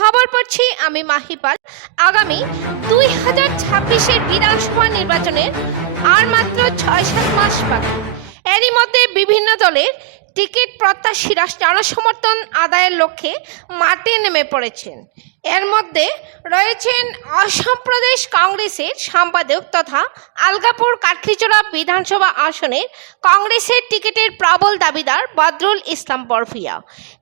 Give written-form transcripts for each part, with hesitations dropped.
খবর পড়ছি আমি মাহিপাল। আগামী 2026-এর বিধানসভা নির্বাচনের আর মাত্র 6-7 মাস বাকি। এরই মধ্যে বিভিন্ন দলের টিকিট প্রত্যাশীরা জনসমর্থন আদায়ের লক্ষ্যে মাঠে নেমে পড়েছেন। এর মধ্যে রয়েছেন অসম প্রদেশ কংগ্রেসের সম্পাদক তথা আলগাপুর কাটলিচড়া বিধানসভা আসনের কংগ্রেসের টিকিটের প্রবল দাবিদার বদরুল ইসলাম বরফিয়া।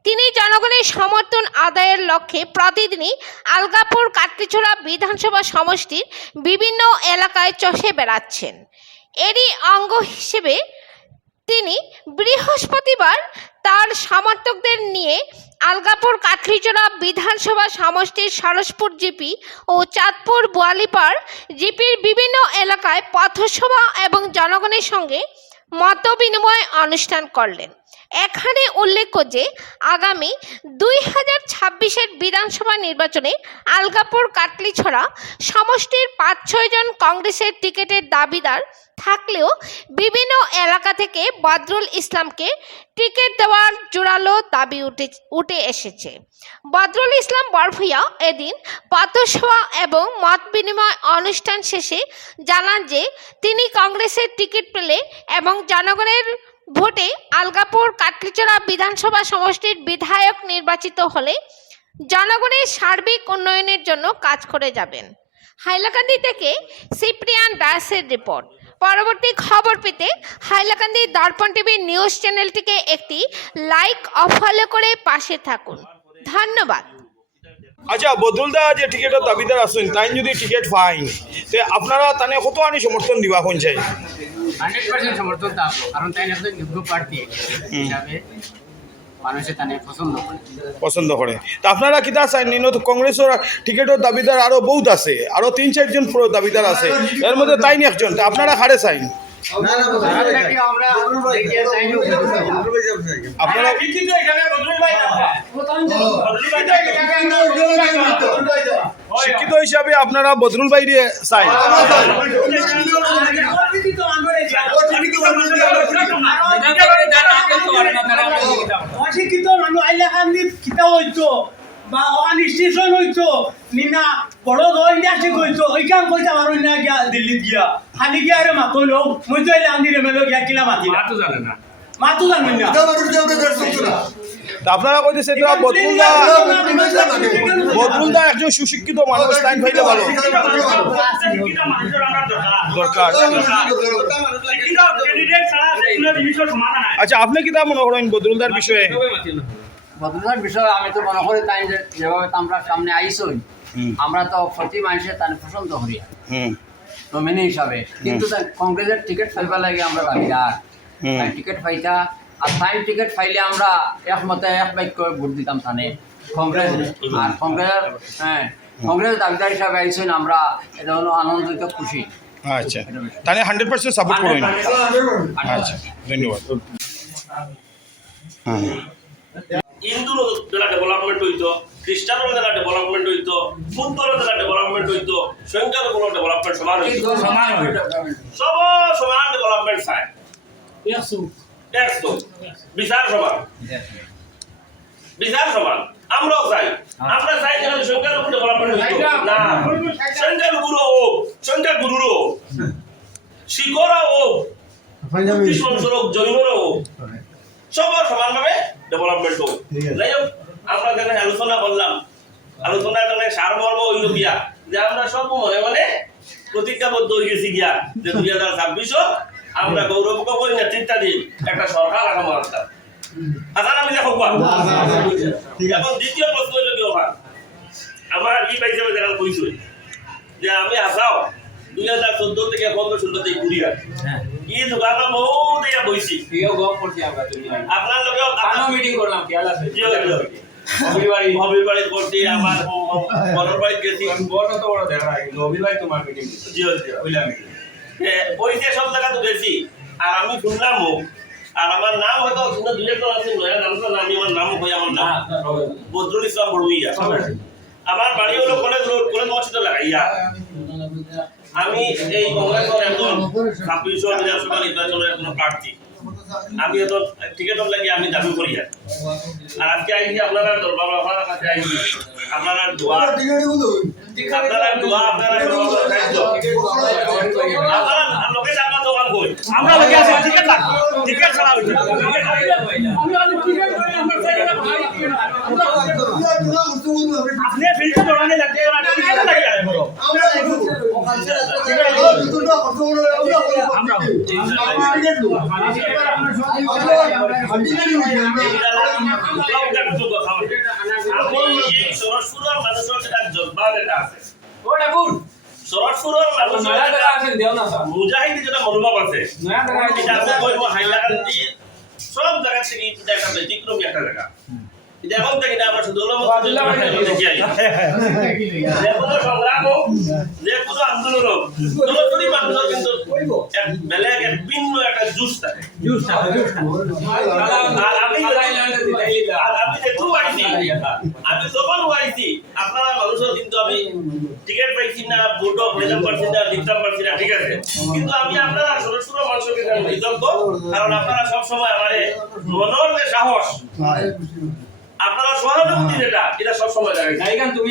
তিনি জনগণের সমর্থন আদায়ের লক্ষ্যে প্রতিদিনই আলগাপুর কাটলিচড়া বিধানসভা সমষ্টির বিভিন্ন এলাকায় চষে বেড়াচ্ছেন। এরই অঙ্গ হিসেবে তিনি বৃহস্পতিবার তার সমর্থকদের নিয়ে আলগাপুর কাটলিচড়া বিধানসভা সমষ্টির সরসপুর জিপি ও চাঁদপুর বোয়ালিপাড় জিপির বিভিন্ন এলাকায় পথসভা এবং জনগণের সঙ্গে মতবিনিময় অনুষ্ঠান করলেন। এখানে উল্লেখ্য যে আগামী 2026-এর বিধানসভা নির্বাচনে আলগাপুর কাটলিছড়া সমষ্টির 5-6 জন কংগ্রেসের টিকিটের দাবিদার থাকলেও বিভিন্ন এলাকা থেকে বদরুল ইসলামকে টিকিট দেওয়ার জোরালো দাবি উঠে এসেছে। বদরুল ইসলাম বরফিয়া এদিন পথসভা এবং মত বিনিময় অনুষ্ঠান শেষে জানান যে তিনি কংগ্রেসের টিকিট পেলে এবং জনগণের ভোটে আলগাপুর কাটলিচড়া বিধানসভা সমষ্টির বিধায়ক নির্বাচিত হলে জনগণের সার্বিক উন্নয়নের জন্য কাজ করে যাবেন। হাইলাকান্দি থেকে সিপ্রিয়ান দাসের রিপোর্ট। পরবর্তী খবর পেতে হাইলাকান্দি দর্পণ টিভি নিউজ চ্যানেলটিকে একটি লাইক ও ফলো করে পাশে থাকুন। ধন্যবাদ। আচ্ছা, বদরুলদা যে টিকিটের দাবিদার আছেন তাই যদি টিকিট পাইন তে আপনারা তানে কত আনি সমর্থন দিবা কোন চাই? 100% সমর্থন থাকবো, কারণ তাই একজন যোগ্য প্রার্থী হিসাবে মানুষে তানে পছন্দ করে। তা আপনারা কিতা চাই? কংগ্রেসের টিকিটের দাবিদার আরো বহুত আছে, আরো 3-4 জন দাবিদার আছে, এর মধ্যে তাই নি একজন। তা আপনারা হারে চাইন? আপনারা শিক্ষিত হিসাবে আপনারা বদরুল ভাই চাই? অশিক্ষিত মানুষ হাইলাকান্দিত কিতা হইতো বা অনিশ্চিত হইতো নিনা বড় ইন্ডাস্ট্রি হইতো ওইখান কইতে পারো না গিয়া দিল্লিত গিয়া খালি গিয়া রে মাতো লোক মই তো হাইলাকান্দির এমএলএ গিয়া কিলা মাতি মাতো জানে না আপনারা কইতেছে বদরুলদা একজন সুশিক্ষিত মানুষ, তাই ভাইলে ভালো দরকার। আচ্ছা, আপনি কি তা মনে করেন বদরুলদার বিষয়ে? বদলার বিষয়ে আমি তো মনে করি তাই যেভাবে আমরা সামনে আইসই আমরা তো প্রতি মানুষের তার পছন্দ করি নমিনি হিসাবে, কিন্তু কংগ্রেসের টিকিট পাইবার লাগে আমরা দাবিদার। টিকিট পাইতা আর তাই টিকিট পাইলে আমরা একমতে এক বাক্য ভোট দিতাম তানে কংগ্রেস। আর কংগ্রেস দাবিদার হিসাবে আইসই আমরা এটা হলো আনন্দিত খুশি। আচ্ছা, তাহলে 100% সাপোর্ট করুন। আচ্ছা, ধন্যবাদ। হিন্দুর দ্বারা ডেভেলপমেন্ট হইতো, খ্রিস্টানের দ্বারা ডেভেলপমেন্ট হইতো, ফুটবলের দ্বারা ডেভেলপমেন্ট হইতো, সংখ্যালঘু ডেভেলপমেন্ট সমান হইতো, সব সমান ডেভেলপমেন্ট চাই। 100 বিচার সমান, বিচার সমান আমরাও চাই। আমরা চাই যেন সংখ্যালঘু ডেভেলপমেন্ট হইতো না, সংখ্যালঘুরও হোক, সংখ্যাগুরুরও হোক, শিখরও হোক, মুসলমানদেরও হোক, জৈনরও হোক, সবার সমানভাবে ডেভেলপমেন্ট হোক। যাই হোক, আমরা যেখানে আলোচনা করলাম, আলোচনা সারমর্ম হইল গিয়া যে আমরা সব মনে মনে প্রতিজ্ঞাবদ্ধ হয়ে গেছি গিয়া যে 2026 আমরা গৌরবকে নেতৃত্ব দিই একটা সরকার আগামী রাস্তা আসান। আমি দেখো এখন দ্বিতীয় প্রশ্ন হইল কি ওখান আমার ই পাইছে যেখানে কইছো যে আমি আসাও 2014 থেকে 15-16 ঘুরি আর ই দোকানে বহুত ইয়া বইছি আপনার লোকে মিটিং করলাম খেয়াল আছে হবিবাড়ি করছি আমার বড়র বাড়ি গেছি বড় তো বড় দেখা কিন্তু হবিবাড়ি তোমার মিটিং ওই যে সব জায়গা তো গেছি। আর আমি শুনলাম আর আমার নাম হয়তো দুই-একজন আছে নয়া নাম তো নামি আমার নাম হয়ে আমার নাম বদরুল ইসলাম বড়ুইয়া। আমার বাড়ি হলো কলেজ রোড, কলেজ মসজিদ লাগাইয়া। আমি এই কংগ্রেসের একজন 26 বিধানসভা নির্বাচনের একজন প্রার্থী। আমি তো টিকেটর লাগি আমি দাবি করি আর আজকে আইছি আপনারা দরবার আপনার কাছে আইছি আপনারা দোয়া আপনারা দোয়া আপনারা সাহায্য আপনারা লোকে টাকা দোকান কই আমরা লোকে আছে টিকেট ছাড়া হইছে আপনি ফিল্টার দোকানে লাগতে টিকেট লাগি আরে বড় মুজাহিদি যেটা মনোভাব আছে সব জায়গা থেকে একটা ব্যতিক্রমী একটা জায়গা এখন থেকে আমরা শুধু সংগ্রাম হোক যে কোনো আন্দোলন হোক দলতলি মানুষের কিন্তু বেলেগ এক ভিন্ন একটা জুস থাকে আমি যেটু আইছি আমি যখন আইছি আপনারা মানুষের কিন্তু আমি টিকিট পাইছি না ভোটও প্রয়োজন পাচ্ছি না লিখতাম পারছি না ঠিক আছে কিন্তু আমি আপনারা ছোট মানুষের কৃতজ্ঞ কারণ আপনারা সবসময় আমার মনের যে সাহস আপনারা সহানুভূতি যেটা এটা সবসময় দেখাই তুমি